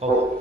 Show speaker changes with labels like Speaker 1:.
Speaker 1: 哦